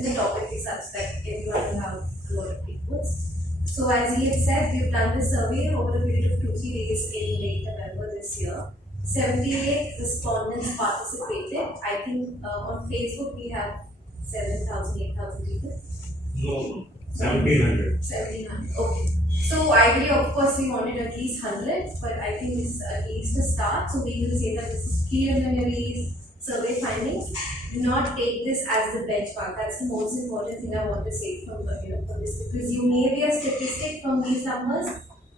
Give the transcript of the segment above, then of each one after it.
think the topic is such that everyone will have a lot of inputs. So as he had said, we've done the survey over a period of 2-3 days in late November this year. 78 respondents participated. I think on Facebook we have 7,000, 8,000 people. No, 1700. 1700. Okay. So ideally, of course, we wanted at least 100, but I think this is at least a start. So we will say that this is preliminary survey findings. Do not take this as the benchmark. That's the most important thing I want to say from from this, because you may be a statistic from these numbers,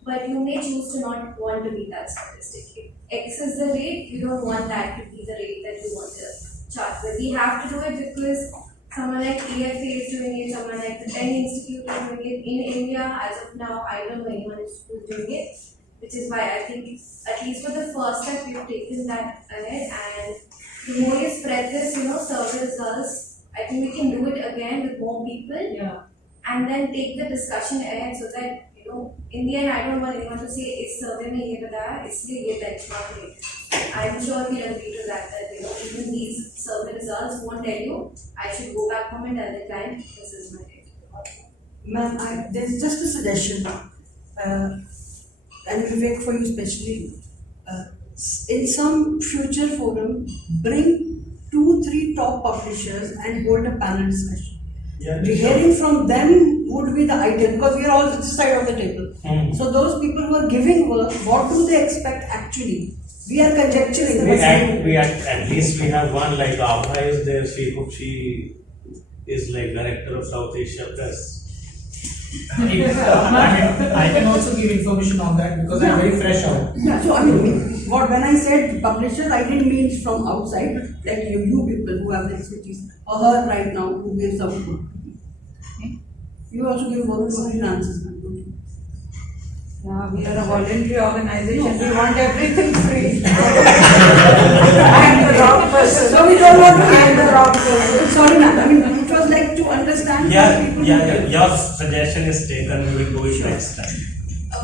but you may choose to not want to be that statistic. If X is the rate, you don't want that to be the rate that you want to chart. But we have to do it because someone like EFA is doing it, someone like the Penn Institute is doing it. In India, as of now, I don't know anyone who's doing it, which is why I think at least for the first step, we've taken that ahead. And the more you spread this, survey results, I think we can do it again with more people. Yeah. And then take the discussion ahead so that, in the end, I don't want anyone to say, is survey mein ye bataya, isliye ye benchmark rate. I'm sure we'll agree to that, even these survey results won't tell you, I should go back home and tell the client, this is my rate. Ma'am, there's just a suggestion, and Vivek for you especially. In some future forum, bring 2-3 top publishers and hold a panel discussion. Yeah, Hearing from them would be the ideal, because we are all this side of the table. So those people who are giving work, what do they expect actually? We are conjecturing. At least we have one, like Abha is there, she is like director of South Asia Press. I can also give information on that because I'm very fresh out. Yeah, so when I said publishers, I didn't mean from outside, but like you people who have the expertise, or her right now who gives some good. You also give more answers. Yeah, we are a voluntary organization. We want everything free. I am the wrong person. So we don't want to I am the wrong person. Sorry, ma'am. It was like to understand. Yeah. Your suggestion is taken. We will do it next time.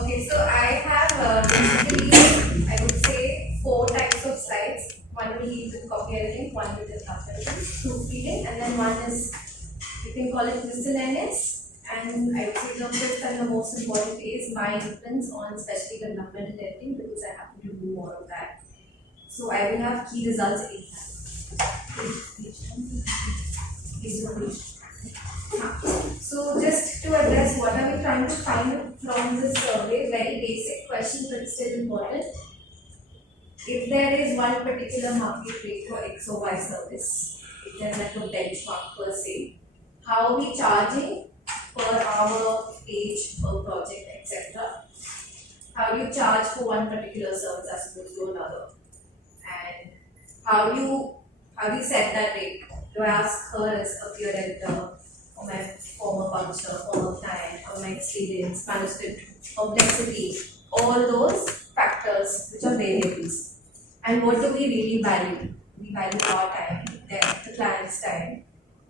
Okay, so I have basically, I would say 4 types of slides. One will deal with copy editing, one will deal with proofreading, and then one is, you can call it miscellaneous. And I would say the fifth and the most important is my influence on especially development and editing, because I happen to do more of that. So I will have key results in So just to address what are we trying to find from this survey, very basic question but still important. If there is one particular market rate for X or Y service, if there's like a benchmark per se, how are we charging per hour, page, per project, etc. How do you charge for one particular service as opposed to another? And how do you set that rate? Do I ask her as a peer editor, or my former publisher, former client, or my experience, manuscript complexity, all those factors which are variables. And what do we really value? We value our time, the client's time.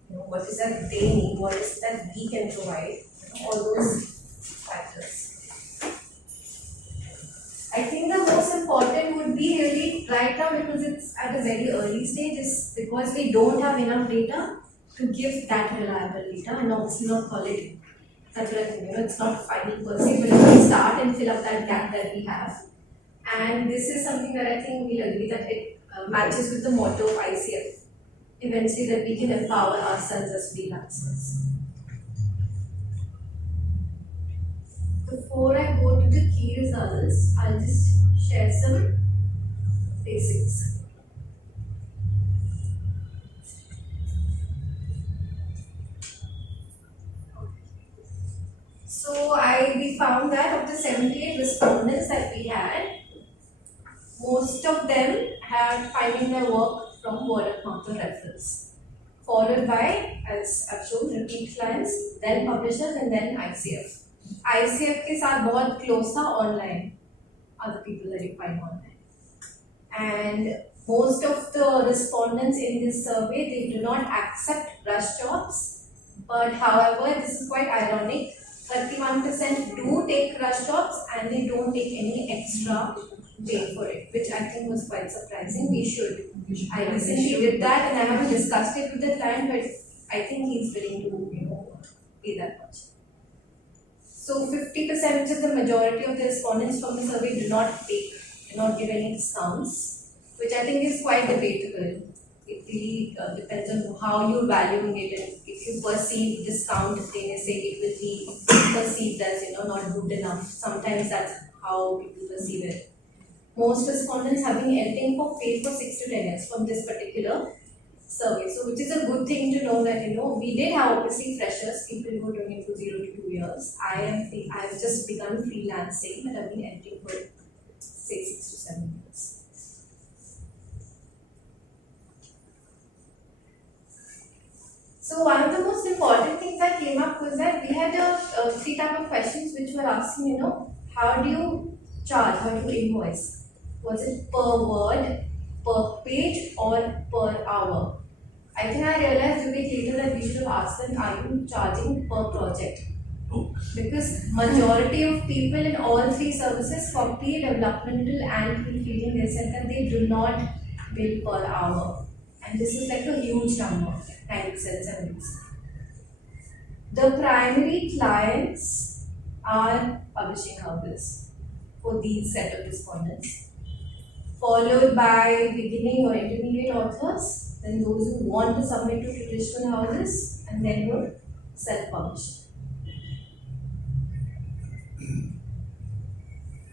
What is that they need, what is that we can provide, all those factors. I think the most important would be really right now, because it's at a very early stage, is because we don't have enough data to give that reliable data, and obviously not call it that it's not final per se, but we start and fill up that gap that we have. And this is something that I think we'll agree that it matches with the motto of ICF. Eventually, that we can empower ourselves as freelancers. Before I go to the key results, I'll just share some basics. So we found that of the 78 respondents that we had, most of them had finding their work from word of mouth or reference, followed by, as I've shown, repeat clients, then publishers, and then ICF. ICF के साथ बहुत close था online, other people that you find online. And most of the respondents in this survey, they do not accept rush jobs, but however, this is quite ironic, 31% do take rush jobs and they don't take any extra pay for it, which I think was quite surprising. We should. I recently did that and I haven't discussed it with the client, but I think he's willing pay that much. So 50%, which is the majority of the respondents from the survey, do not give any discounts, which I think is quite debatable. It really depends on how you're valuing it, and if you perceive discount, they may say it will be perceived as not good enough. Sometimes that's how people perceive it. Most respondents have been anything for paid for 6 to 10 years from this particular survey. So which is a good thing to know that we did have obviously freshers, people who are doing it for 0 to 2 years. I've just begun freelancing, but I've been editing for say 6 to 7 years. So one of the most important things that came up was that we had 3 type of questions which were asking, how do you charge, how do you invoice? Was it per word, per page, or per hour? I think I realized a bit later that we should have asked them, are you charging per project? Because majority of people in all 3 services, copy, developmental and proofreading, they said that they do not bill per hour. And this is like a huge number, 90%, 70%. The primary clients are publishing houses for these set of respondents, followed by beginning or intermediate authors, then those who want to submit to traditional houses, and then would self-publish.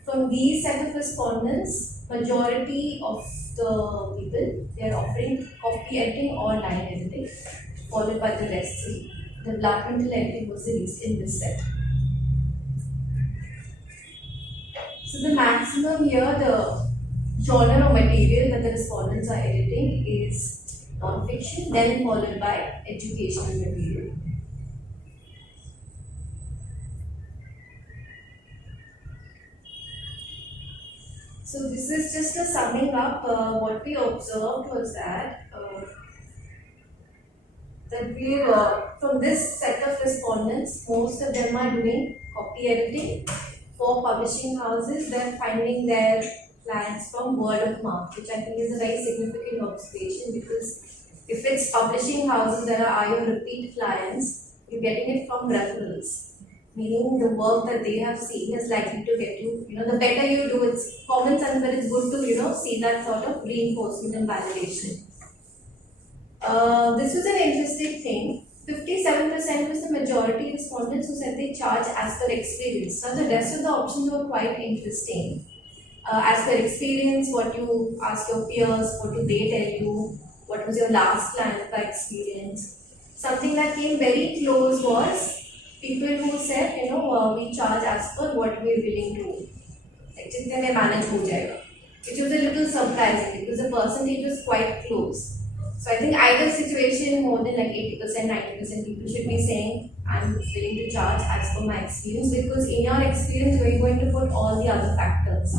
From these set of respondents, majority of the people, they are offering copy editing or line editing, followed by the rest 3. Developmental editing was the least in this set. So the maximum here, the genre or material that the respondents are editing is non-fiction, then followed by educational material. So this is just a summing up. What we observed was that we from this set of respondents, most of them are doing copy editing for publishing houses. They're finding their clients from word of mouth, which I think is a very significant observation, because if it's publishing houses that are your repeat clients, you're getting it from referrals. Meaning the work that they have seen is likely to get you, the better you do, it's common sense, but it's good to, see that sort of reinforcement and validation. This was an interesting thing. 57% was the majority respondents who said they charge as per experience. Now the rest of the options were quite interesting. As per experience, what you ask your peers, what do they tell you, what was your last client by experience. Something that came very close was people who said, we charge as per what we are willing to, like jitne mein manage ho jayega, which was a little surprising because the percentage was quite close. So I think either situation, more than like 80%, 90% people should be saying, I'm willing to charge as per my experience, because in your experience, you're going to put all the other factors,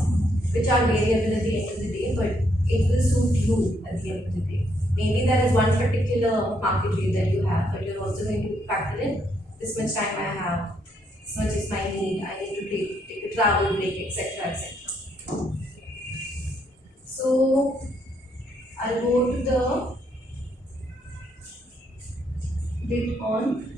which are variable at the end of the day, but it will suit you at the end of the day. Maybe there is one particular market rate that you have, but you're also going to factor in this much time I have, this much is my need, I need to take a travel break, etc. etc. So I'll go to the bit on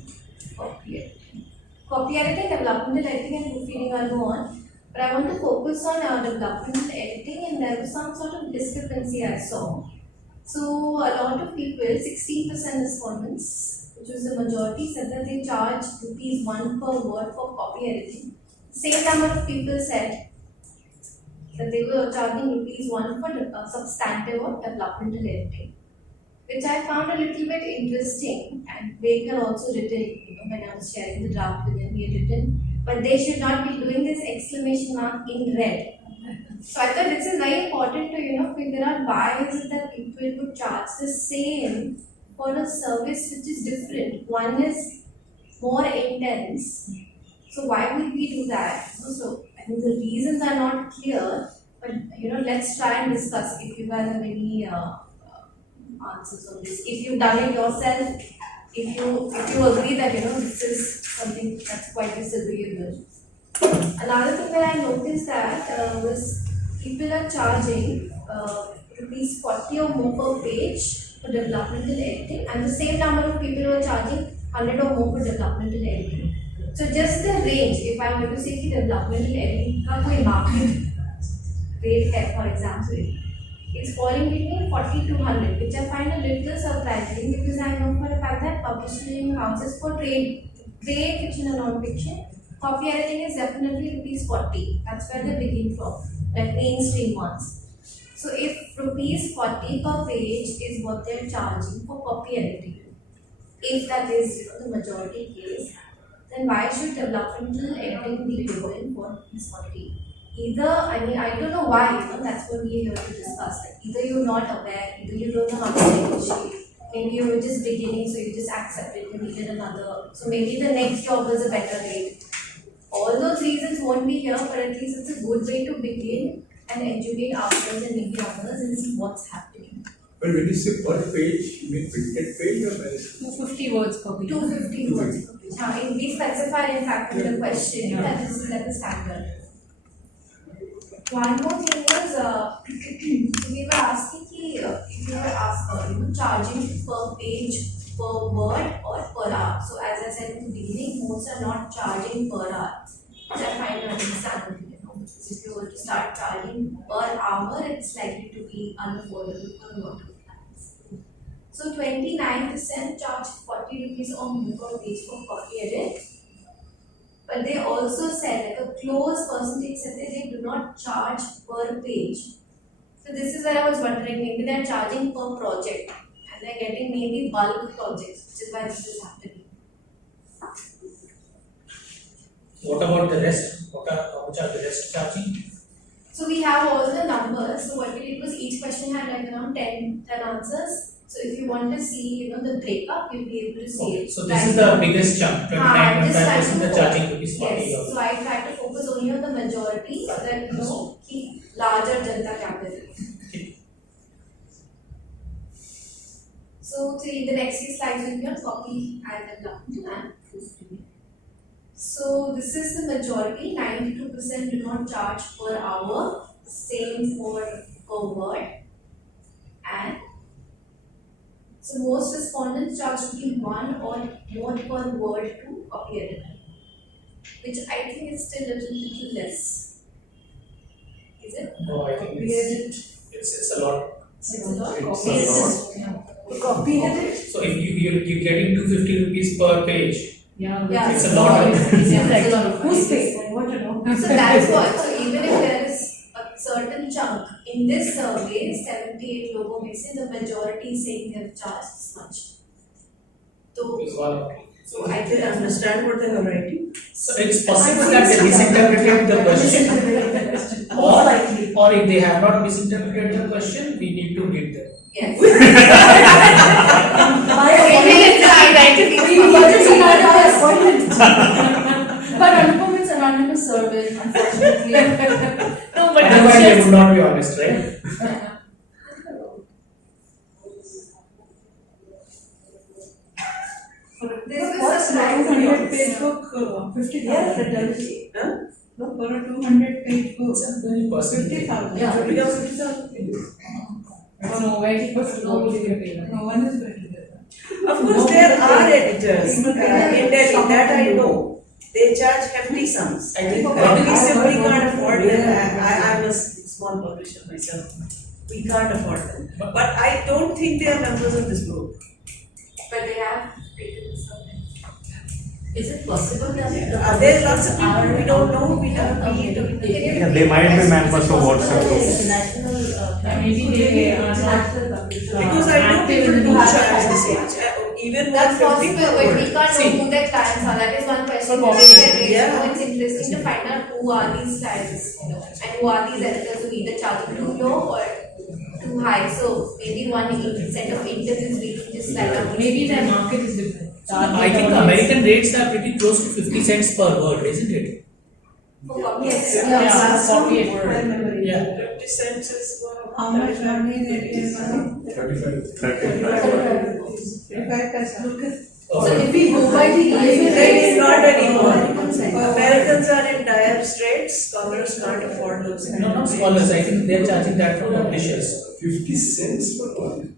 copy editing. Copy editing, developmental editing, and proofreading I'll go on. But I want to focus on developmental editing, and there was some sort of discrepancy I saw. So a lot of people, 16% respondents, which was the majority, said that they charge ₹1 per word for copy editing. Same number of people said that they were charging ₹1 for substantive or developmental editing, which I found a little bit interesting. And Vivek had also written, when I was sharing the draft with him, he had written, but they should not be doing this exclamation mark in red. So I thought this is very important to figure out why is it that people would charge the same for a service which is different. One is more intense. So why would we do that? So I think the reasons are not clear, but let's try and discuss if you guys have any answers on this. If you've done it yourself, if you agree that this is something that's quite disagreeable. Another thing that I noticed that was people are charging ₹40 or more per page for developmental editing, and the same number of people were charging 100 or more for developmental editing. So just the range, if I were to say कि developmental editing का कोई market rate है, for example, it's falling between 40 to 100, which I find a little surprising because I know for a fact that publishing houses for trade fiction and non-fiction, copy editing is definitely rupees 40. That's where they begin from, like mainstream ones. So if rupees 40 per page is what they're charging for copy editing, if that is the majority case, then why should developmental editing be given for rupees 40? Either, I don't know why, that's what we're here to discuss. Like, either you're not aware, either you don't know how to negotiate, maybe you were just beginning, so you just accepted, you needed another, so maybe the next job was a better rate. All those reasons won't be here, but at least it's a good way to begin and educate ourselves and maybe others and see what's happening. But when you say per page, you mean printed page or manuscript? 250 words per page. 250 words per page. We specified in fact in the question that this is like a standard. One more thing was, we were asking if you were asked, charging per page, per word or per hour. So as I said in the beginning, most are not charging per hour, which I find understandable. Because if you were to start charging per hour, it's likely to be unaffordable for a lot of clients. So 29% charge 40 rupees or more per page for copy edit. But they also said like a close percentage said that they do not charge per page. So this is where I was wondering, maybe they're charging per project and they're getting maybe bulk projects, which is why this is happening. What about the rest? How much are the rest charging? So we have all the numbers. So what we did was each question had like around 10 answers. So if you want to see, the breakup, you'll be able to see Okay, it. so this is the biggest chunk, 29.5% the charging rupees 40 Yes, also. so I try to focus only on the majority so that keep larger janta capital. So the next few slides will be on copy and development and proofreading. So this is the majority, 92% do not charge per hour, same for per word, and so most respondents charge between 1 or more per word to copy editor, which I think is still a little less. Is it? No, I think it's a lot. It's a lot. It's a lot. Copy edit? So if you're getting 250 rupees per page, Yeah. it's a lot of It's a lot of Who's money. paying? I want to know. So that's what. So even if there is a certain chunk in this survey, 78 logo missing, the majority is saying they have charged this much. is one. So I Did did I understand what they were writing? So it's possible that they misinterpreted the question, or if they have not misinterpreted the question, we need to meet them. Yes. But Anupam, it's anonymous survey, unfortunately. No, but Otherwise, they would not be honest, right? This was such a 200 page book, 50,000. Yeah, fidelity. Huh? No, for a 200 page book, It's a very personal. 50,000. Yeah, 50,000 pages. Oh, no, wait, but nobody will pay that. No one is going to do that. Of course, there are editors in Delhi, that I know. They charge hefty sums. I think But we simply can't afford them. I'm a small publisher myself. We can't afford them. But I don't think they are members of this group. But they have taken this survey. Is it possible that? There are lots of people we don't know, we haven't been. Yeah, they might be members of WhatsApp group. Maybe they are not. Because I know people do charge this age. Even That's 150 possible, but we can't See. know who their clients are. That is one question. For we can raise. yeah. It's interesting to find out who are these clients, and who are these editors who either charging too low or too high. So maybe one set of interviews we can just set up. Maybe their market is different. I think American rates are pretty close to 50 cents per word, isn't it? For copy. Yes. Yeah, Last copy one, it. my memory. Yeah. 50 cents is one. How much money they pay? 35. So if we go by the That is not anymore. Americans Americans are in dire straits, scholars can't afford those. No, not scholars, I think they're charging that from publishers. 50 cents per word.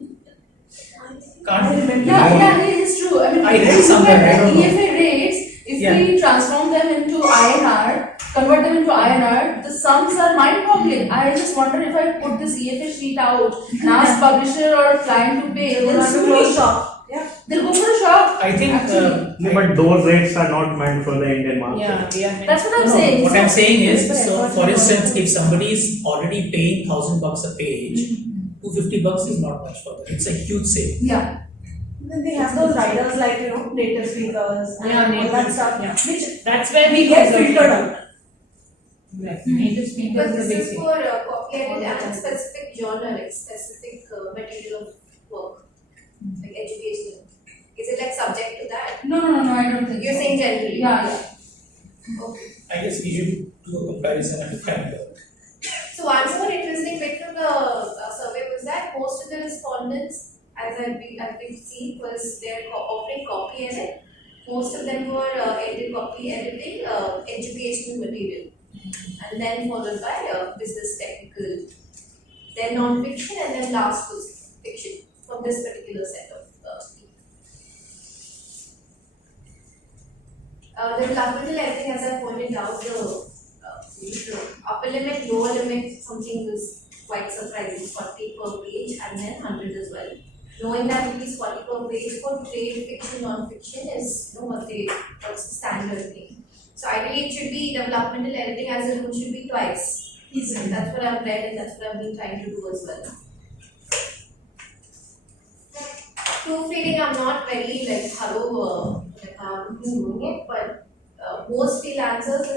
Can't remember. Yeah, it is true. I mean, I if read you look somewhere, I at don't the know. EFA rates, if Yeah. we transform them into INR, convert them into INR, the sums are mind-boggling. I just wonder if I put this EFA sheet out and ask publisher or client to pay, They will they'll have to sue close me. shop. They'll go for a shop. I think, Actually. No, but those rates are not meant for the Indian market. we are meant. That's what I'm no, saying. what I'm saying is, But so effort for is instance, also- if somebody is already paying $1,000 a page, $250 is not much for them, it's a huge save. Yeah. Then they have those riders like, native speakers and Yeah, all native, that stuff, yeah. which That's where we get filtered out. Native speakers But is a this big is thing. for copyright and specific genre, like specific material of work, like educational. Is it like subject to that? No, I don't think You're so. saying generally? Yeah. Okay. I guess we should do a comparison and find out. So one more interesting bit from the survey was that most of the respondents, as we've seen, was they're offering copy edit. Most of them were copy editing educational material, and then followed by business technical, then non-fiction, and then last was fiction from this particular set of people. The developmental editing, as I pointed out, the upper limit, lower limit, something was quite surprising, 40 per page and then 100 as well. Knowing that rupees 40 per page for trade fiction, non-fiction is, what's the standard thing. So ideally it should be developmental editing as a rule should be twice. Easily. That's what I've read and that's what I've been trying to do as well. Proofreading, I'm not very thorough, I've been doing it, but most freelancers in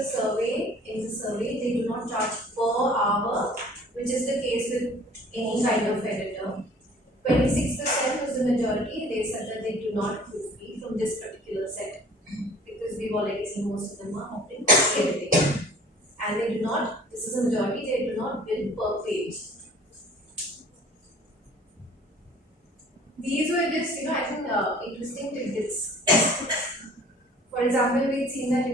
the survey, they do not charge per hour, which is the case with any kind of editor. 26% was the majority, they said that they do not proofread from this particular set, because we've already seen most of them are opting for editing. And they do not, this is a majority, they do not bill per page. These were just, I think, interesting tidbits. For example, we've seen that,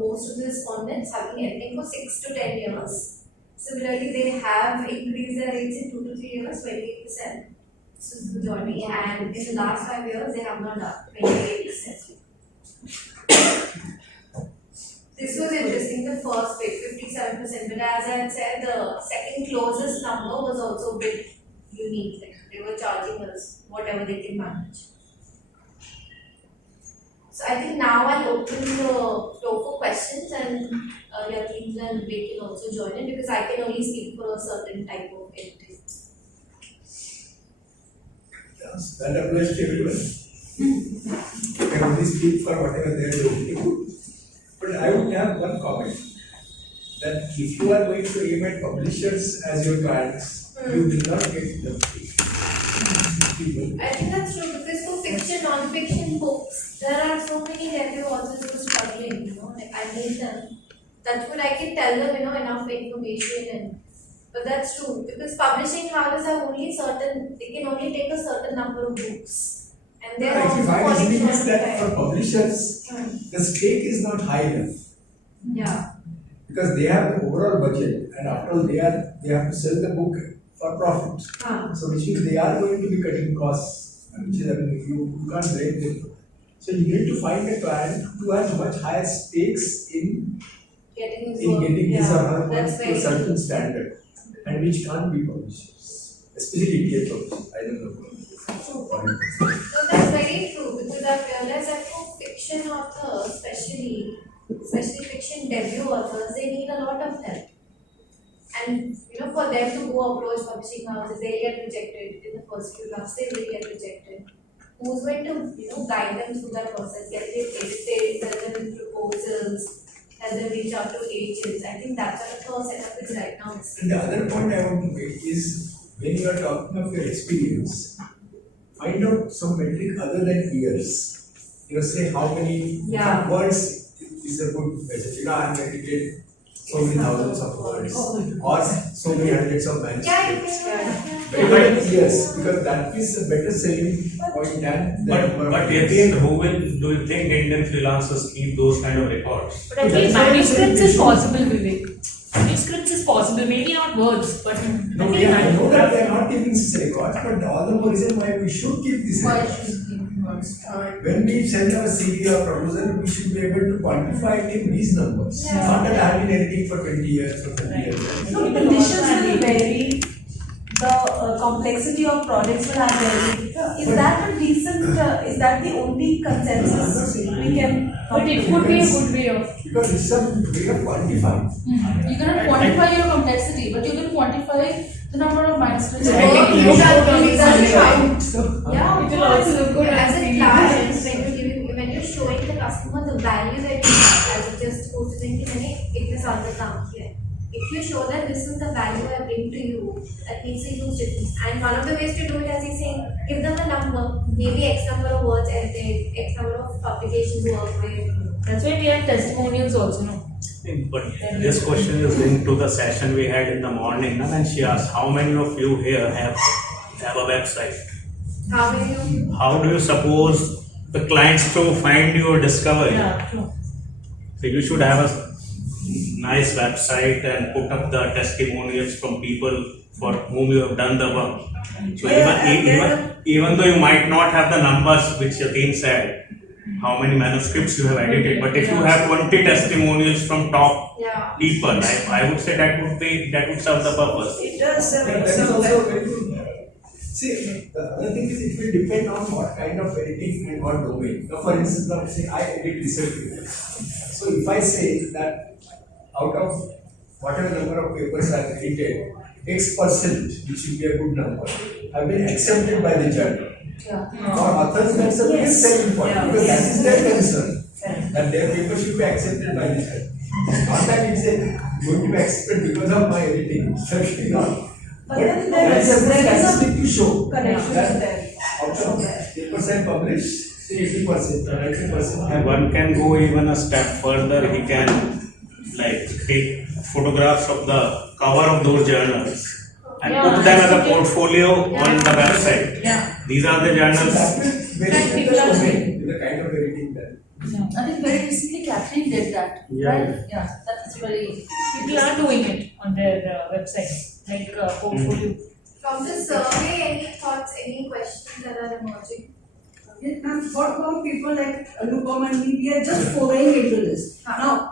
most of the respondents have been editing for 6 to 10 years. Similarly, they have increased their rates in 2 to 3 years, 28%. This is the majority. And in the last 5 years, they have gone up 28%. This was interesting, the first bit, 57%. But as I had said, the second closest number was also a bit unique. Like they were charging us whatever they can manage. So I think now I'll open the floor for questions and Yatin and Vivek can also join in because I can only speak for a certain type of editing. Yes, that applies to everyone. You can only speak for whatever they are doing. But I would have one comment that if you are going to aim at publishers as your clients, you will not get the people. I think that's true because for fiction, non-fiction books, there are so many review authors who are struggling, like I need them. That's what I can tell them, enough information but that's true because publishing houses have only they can only take a certain number of books. And they're also My falling reasoning is short that of for time. publishers, the stake is not high enough. Yeah. Because they have the overall budget and after all they have to sell the book for profit. So which means they are going to be cutting costs, which is you can't blame them. So you need to find a client who has much higher stakes in Getting his getting his or her work that's to very a certain true. standard and which can't be publishers, especially ETA publishers. I don't know. So that's very true because I've realized that for fiction authors, especially fiction debut authors, they need a lot of help. And for them to go approach publishing houses, they get rejected in the first few drafts. They will get rejected. Who's going to guide them through that process? Get them edited, tell them in proposals, help them reach out to agents. I think that's what the setup is right now. And the other point I want to make is when you are talking of your experience, find out some metric other than years. Say how many Yeah. words is a good measure. I'm going to get so many thousands of words or so many hundreds of Yeah, you manuscripts. can. Better than years because that is a better selling point than the number of But years. Yatin, do you think Indian freelancers keep those kind of records? But I think manuscripts is possible, Vivek. Manuscripts is possible, maybe not words, but No, I think yeah, I know that they are not keeping this records, but all the more reason why we should keep this Why records. should we? When we send our CV or proposal, we should be able to quantify it in these numbers. Yeah. Not that I have been editing for 20 years or 30 years. So conditions will vary, the complexity of projects will have varied. Is that a decent, is that the only consensus we can? But it could be a good way of, Because it's some way of quantifying. you cannot quantify your complexity, but you can quantify the number of milestones. So I think you Doesn't count. So. Yeah, It will also look good as on a CV. client, when you're showing the customer the value that you have, as just supposed to think itne साल का काम किया है. If you show that this is the value I bring to you, that makes a huge difference. And one of the ways to do it, as he's saying, give them a number, maybe X number of words edited, X number of publications worked with. That's why we have testimonials also, no? But this question is linked to the session we had in the morning, and she asked, how many of you here have a website? How many of you? How do you suppose the clients to find you or discover you? Yeah, true. So you should have a nice website and put up the testimonials from people for whom you have done the work. So even though you might not have the numbers which Yatin said, how many manuscripts you have edited, but if you have 20 testimonials from top Yeah. people, I would say that would serve the purpose. It does, But that is also very good. See, the other thing is it will depend on what kind of editing and what domain. Now, for instance, now say I edit research papers. So if I say that out of whatever number of papers I have edited, X%, which should be a good number, have been accepted by the journal. Yeah. For authors, that's a very Yes. selling point, Yeah. because that is their concern, Correct. that their paper should be accepted by the journal. Not that it's going to be accepted because of my editing, certainly not. But then There is a there is statistic to show connection that there. out of papers I published, say 80% or 90% have One can go even a step further. He can like take photographs of the cover of those journals and Yeah, put them as a okay. portfolio on the website. Yeah. These are the So journals. that will vary And with people the are domain, with the kind of editing that. I think very recently Catherine did that, Yeah. right? Yeah, that's very, people are doing it on their website, like portfolio. From the survey, any thoughts, any questions that are emerging? And what about people like Anupam and me, we are just foraying into this. Now,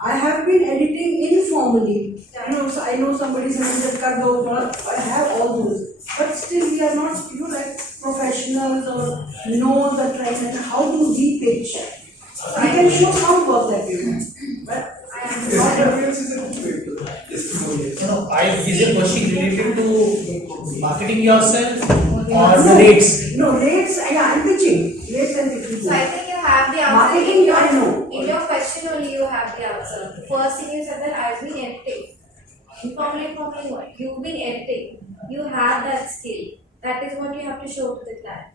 I have been editing informally, so I know somebody said, cut out, I have all those. But still, we are not, like professionals or know the trend and how do we pitch. I can show some work that we have, but I am not. Testimonials is a good way to testimonials. Is your question related to marketing yourself or the rates? No, rates, I'm pitching, rates and pitching. So I think you have the answer. Marketing, in I know. In your question only you have the answer. The first thing you said that I've been editing. Informally what? You've been editing. You have that skill. That is what you have to show to the client.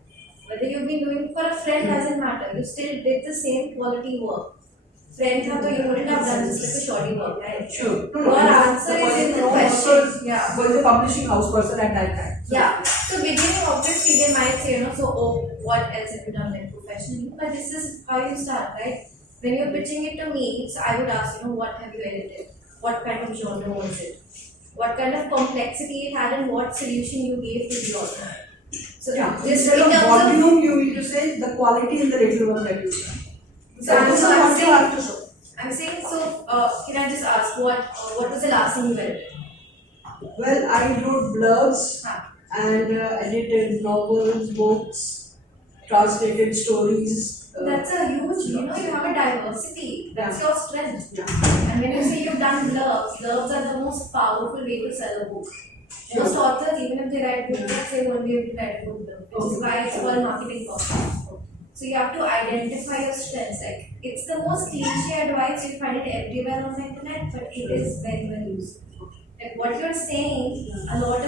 Whether you've been doing for a friend doesn't matter. You still did the same quality work. Friends have you wouldn't have done just like a shoddy work, right? Sure. Your answer is in the question. Yeah, was a publishing house person at that time. Yeah. So beginning, obviously they might say, what else have you done like professionally? But this is how you start, right? When you're pitching it to me, so I would ask, what have you edited? What kind of genre was it? What kind of complexity it had and what solution you gave to the author? So Yeah, this instead in of terms of volume, you need to say the quality in the little work that you do. So This is I'm what you saying- have to show. I'm saying, can I just ask what was the last thing you read? Well, I wrote blurbs Ah. and edited novels, books, translated stories. That's a huge, you have a diversity. That's your strength. Yeah. And when you say you've done blurbs are the most powerful way to sell a book. Most authors, even if they write books, they won't be able to write a book blurb, which is why it's called marketing copy. So you have to identify your strengths. Like it's the most cliche advice, you find it everywhere on the internet, but it is very well used. Like what you're saying, a lot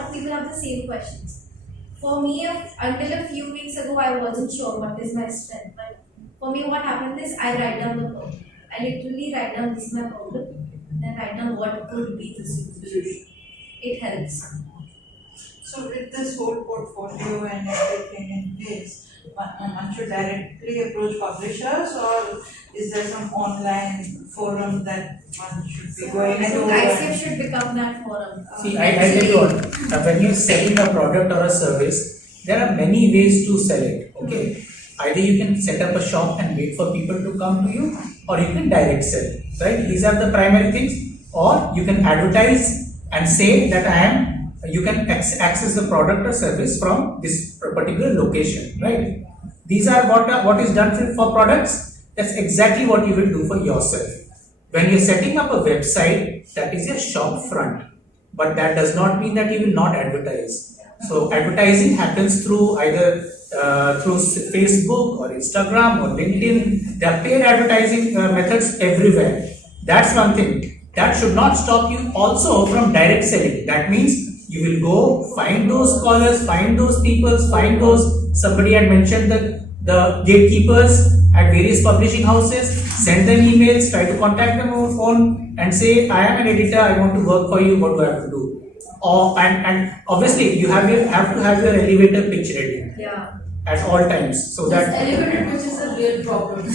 of people have the same questions. For me, until a few weeks ago, I wasn't sure what is my strength. But for me, what happened is I write down the problem. I literally write down this is my problem, then write down what could be the solution. It helps. So with this whole portfolio and everything in place, one should directly approach publishers, or is there some online forum that one should be going I think to? ICF should become that forum. See, I tell you what, when you're selling a product or a service, there are many ways to sell it, okay? Either you can set up a shop and wait for people to come to you, or you can direct sell, right? These are the primary things. Or you can advertise and say that you can access the product or service from this particular location, right? These are what is done for products. That's exactly what you will do for yourself. When you're setting up a website, that is your shop front, but that does not mean that you will not advertise. So advertising happens through either through Facebook or Instagram or LinkedIn. There are paid advertising methods everywhere. That's one thing. That should not stop you also from direct selling. That means you will go find those callers, find those people, find those, somebody had mentioned the gatekeepers at various publishing houses, send them emails, try to contact them over phone and say, I am an editor, I want to work for you, what do I have to do? And obviously you have to have your elevator pitch ready. Yeah. At all times, so This that elevator pitch is a real problem.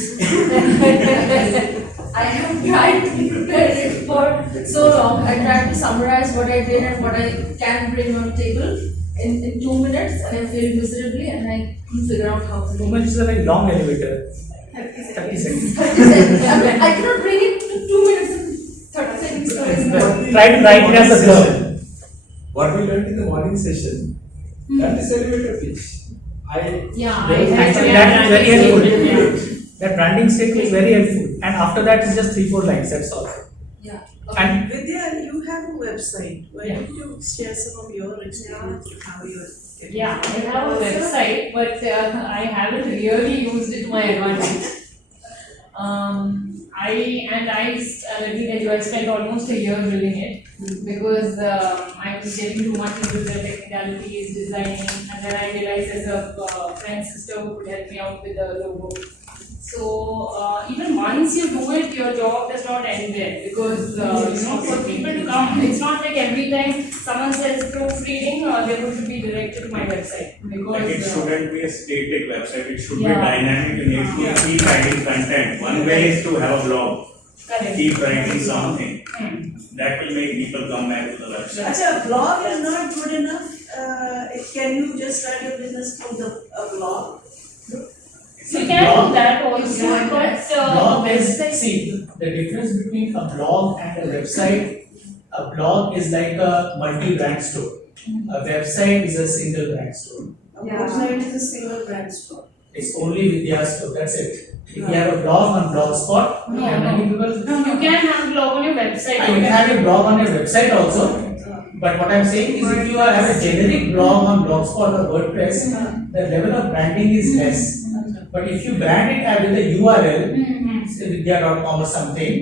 I have tried to prepare it for so long. I tried to summarize what I did and what I can bring on table in 2 minutes, and I failed miserably, and I couldn't figure out how to do 2 it. minutes is a very long elevator. 30 seconds. 30 seconds. I mean, I cannot bring it to 2 minutes and 30 seconds. So it's not- Try to write it as a blurb. What we learned in the morning session, that is elevator pitch. Yeah, Actually, that is very helpful. That branding statement is very helpful. And after that, it's just 3-4 lines. That's all. Yeah. And Vidya, you have a website. Why don't you share some of your experience with how you're getting? Yeah, I have a website, but I haven't really used it to my advantage. Let me tell you, I spent almost a year building it because I was getting too much into the technicalities, designing, and then I realized there's a friend sister who could help me out with the logo. So even once you do it, your job does not end there because for people to come, it's not like every time someone says proofreading, they're going to be directed to my website because Like it shouldn't be a static website, it should be Yeah. dynamic, you need to keep writing content. One way is to have a blog, correct. keep writing something, Hmm. that will make people come back to the website. Actually, a blog is not good enough. Can you just start your business from a blog? You can do that also, but blog is, website. see, the difference between a blog and a website, a blog is like a multi-brand store. A website is a single brand store. A website is a single brand store. It's only Vidya's store, that's it. If you have a blog on Blogspot, No, and many people, You can have a blog on your website. you can have a blog on your website also. But what I'm saying is if you have a generic blog on Blogspot or WordPress, the level of branding is less. But if you brand it with a URL, Mhm. say vidya.com or something,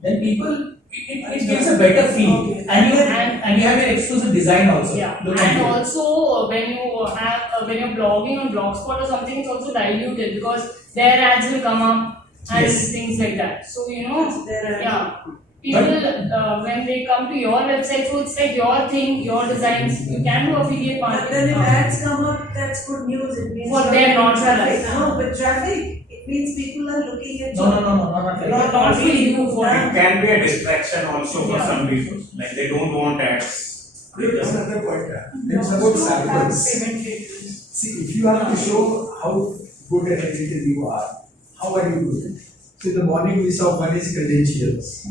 then people, it gives a better feel. And you have your exclusive design also. Yeah, Look and at it. also when you're blogging on Blogspot or something, it's also diluted because their ads will come up and Yes. things like that. So There are- yeah, people when they come to your website, so it's like your thing, your designs. You can do affiliate But then if marketing. ads come up, that's good news. It means For you're their getting non-traffic. traffic. No, but traffic, it means people are looking at No, not like that. Not for you, for It can be a distraction also for Yeah. some people, like they don't want ads. They There's just- another point. It's about samples. Payment gateways. See, if you have to show how good an editor you are, how are you doing? So in the morning we saw one is credentials,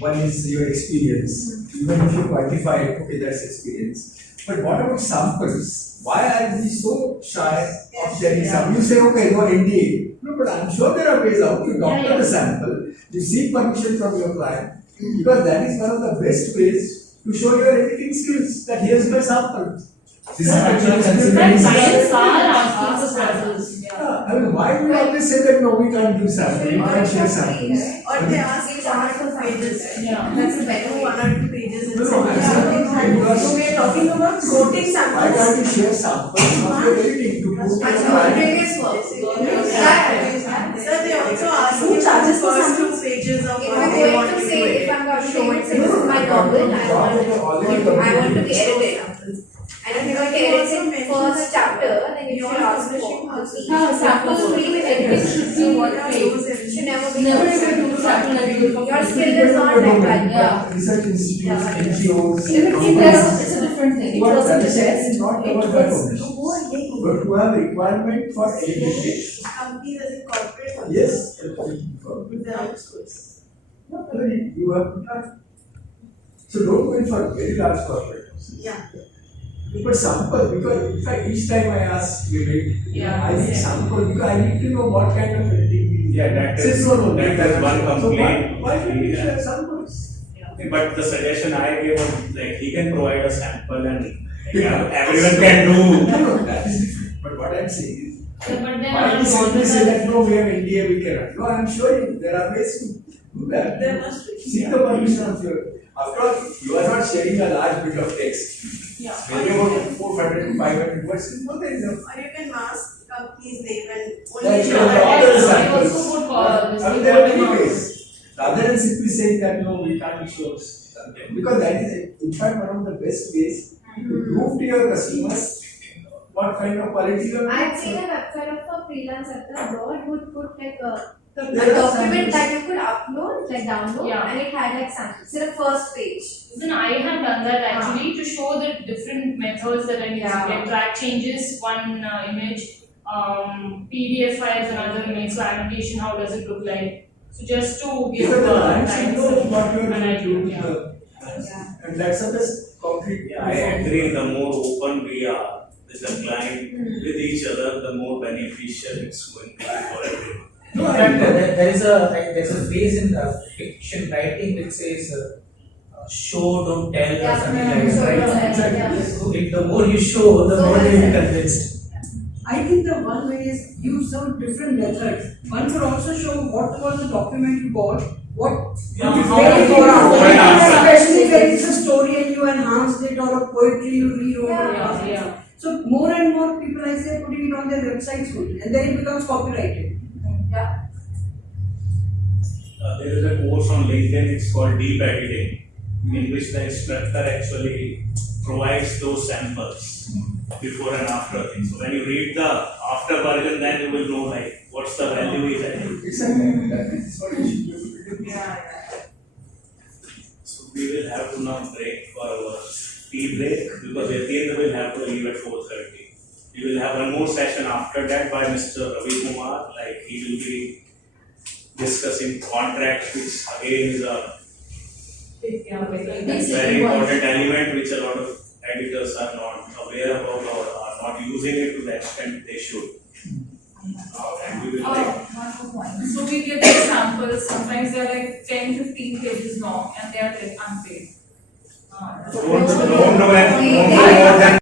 one is your experience. Even if you quantify it, okay, that's experience. But what about samples? Why are we so shy of sharing some? You say, okay, no NDA. No, but I'm sure there are ways out. You doctor the sample, you seek permission from your client, because that is one of the best ways to show your editing skills. That here's my sample. This is actually And considered. clients are asking for samples. Yeah. Yeah, I mean, why do we always say that no, we can't do samples, we can't share samples? Or they ask you 1 or 2 pages. Yeah. That's a better 1 or 2 pages and No, send I'm it. saying because- So we are talking about quoting Why samples. can't you share samples of your editing to prove to your client? Sir, they also ask Who you charges for for first samples? 2 pages of If what I'm they going want to you say, to if I'm going to say, show it. this is my novel, I want to be edited. And if you're going to edit in first chapter, then you should ask for Yeah, samples free with editing should be What are paid. those editing? should never be. Never ever do sample editing. Your skill is not like that, Yeah. Research institutes, Yeah. NGOs. Even in there, it's a different thing. It But wasn't that a is test. not It covered by was. permission. who have requirement for elimination. Companies as in corporate. Yes. With the outsource. You have to try. So don't go in for very large corporate. Yeah. But sample, because in fact each time I ask you, Yeah. I need sample because I need to know what kind of editing we need. Yeah, that Since is, no, no, that is one So complaint. why can't we Yeah. share samples? But the suggestion I gave was like he can provide a sample and everyone can do. No, that is different. But what I'm saying is, Yeah, but then why on you simply say that the no, we have India, we cannot. No, I'm sure you, there are ways to do that. There must be. Seek the permission of your, after all, you are not sharing a large bit of text. yeah. Maybe about 400, 500 words is more than enough. Or you can mask company's name and Yeah, only sure, show the that. other I samples. also put this I mean, thing there are bottom many up. ways. Rather than simply saying that no, we can't show something. Because that is, in fact, one of the best ways to prove to your customers what kind of quality you are. I'd seen a website of a freelancer, Broad would put like a There are document samples. that you could upload, like download, Yeah. and it had like samples. In the first page. Even I had done that actually to show the different methods that I use. Yeah. Like track changes, one image, PDF files, another image, so annotation, how does it look like? So just to give Because the client should know clients what you are an going to do. idea. Yeah. And that's the best concrete. Yeah, I agree, the more open we are with the client, with each other, the more beneficial it's going to be for everyone. No, In I fact, know. there's a phrase in fiction writing which says, show, don't tell, or Yeah, something like show, that, don't right? tell, yeah. So if the more you show, the So more what you is will be it? convinced. I think the one way is use some different methods. One could also show what was the document you got, what Yeah, you how paid you for provide it, answer. especially when it's a story and you enhanced it or a poetry you rewrote. Yeah. Yeah. So more and more people, I say, are putting it on their websites only, and then it becomes copyrighted. Yeah. There is a course on LinkedIn, it's called Deep Editing, in which the instructor actually provides those samples before and after thing. So when you read the after version, then you will know like what's the value is added. Exactly, that is what you should be able to do. So we will have to now break for our tea break because Yatindra will have to leave at 4:30. We will have one more session after that by Mr. Ravi Kumar, like he will be discussing contracts, which again is a very important element which a lot of editors are not aware about or are not using it to the extent they should. And we will like, So we get the samples, sometimes they're like 10-15 pages long and they are like unpaid. don't do more than